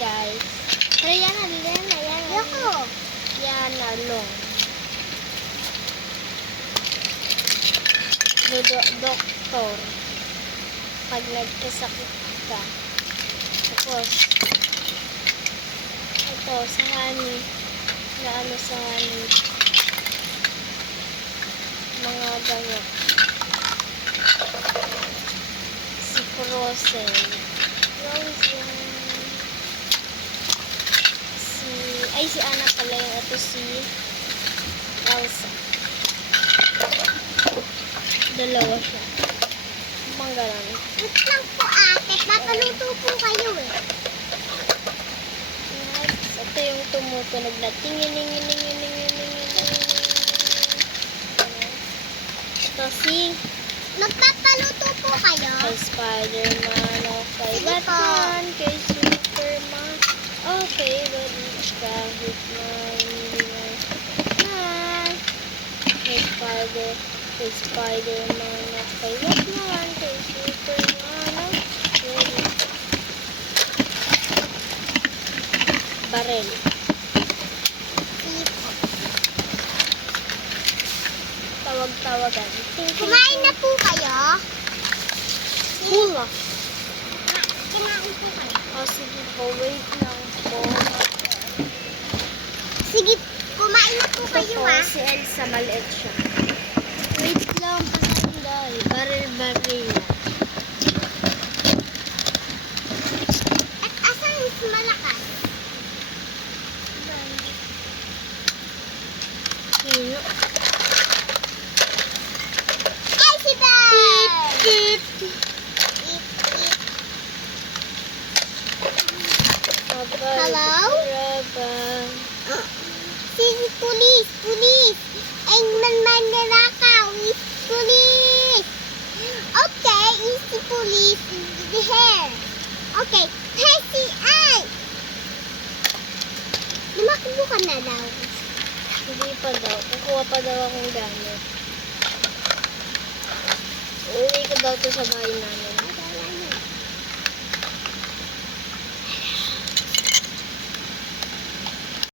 guys. Pero yan. Yoko. Yan, long. Doktor. Pag nagkasakit ka. Tapos, ito, sa honey. Na ano sa honey. Mga gamot. Si Frozen. Si Anna pala yung ito si Elsa. Dalawa siya. Manggalan. Wait lang po ate, papaluto po kayo eh. Yes. Ito yung tumutunog na tingin. Ito si Magpapaluto po kayo. kay Spider-Man, kay Sige po. Batman, kay Superman, okay, kahit kay Spider-Man, kay Batman, kay Superman, okay. Barel. Tawag-tawagan. Kumain na po kayo. Hula. Kumain po kayo. Oh, sige po, wait lang po. Sige, kumain na po Ito kayo po, ah. si Elsa, maliit siya. Wait lang, pasandal. Baril. At asan mas malakas? Hino. Ay, si Ben! Eat. Hello? Si police! Ang mananakaw is police! Okay, is si police in the hair. Okay, hey si Ay! Lumakbo ka na daw. Hindi pa daw. Kukuha pa daw akong gamit. Uwi ko daw to sa bahay namin.